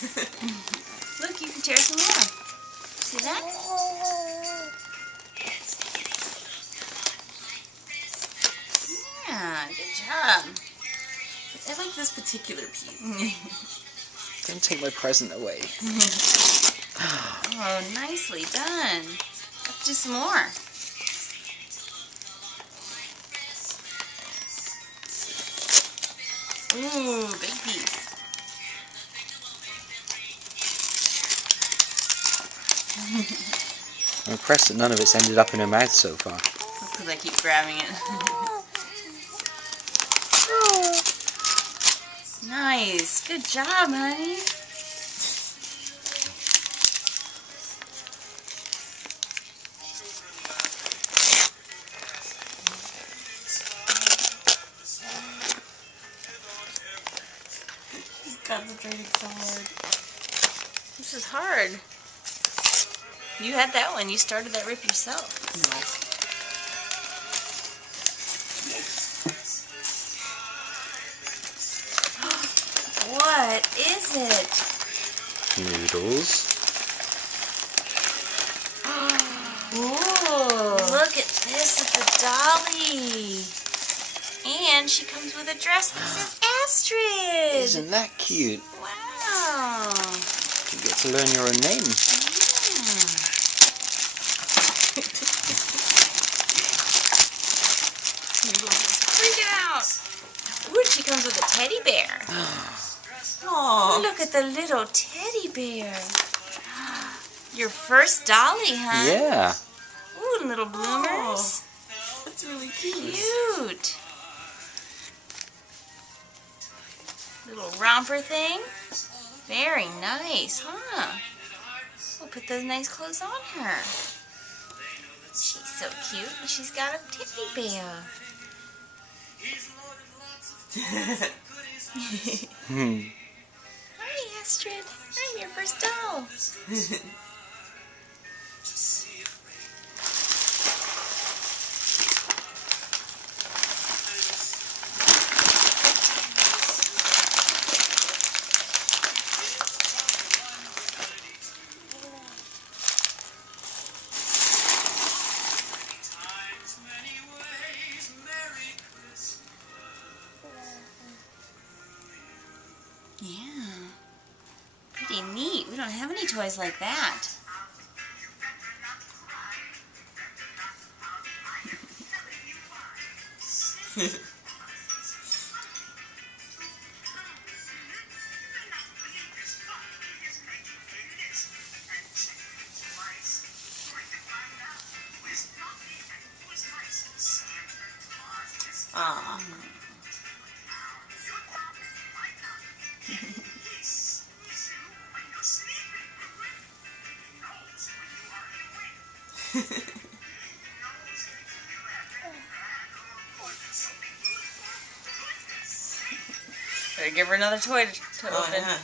Look, you can tear some more. See that? Yeah, good job. I like this particular piece. Don't take my present away. Oh, nicely done. Let's do some more. Ooh, big piece. I'm impressed that none of it's ended up in her mouth so far. That's because I keep grabbing it. Nice. Good job, honey. He's concentrating so hard. This is hard. You had that one. You started that rip yourself. No. What is it? Noodles. Ooh. Look at this at the dolly. And she comes with a dress that says Astrid. Isn't that cute? Wow. You get to learn your own name. Freaking out. Ooh, she comes with a teddy bear. Aww. Look at the little teddy bear. Your first dolly, huh? Yeah. Ooh, little bloomers. That's really cute. Cute. Little romper thing. Very nice, huh? We'll put those nice clothes on her. She's so cute. And she's got a teddy bear. Hi, Astrid. I'm your first doll. Yeah. Pretty neat. We don't have any toys like that. Aw. Better give her another toy to open. Yeah.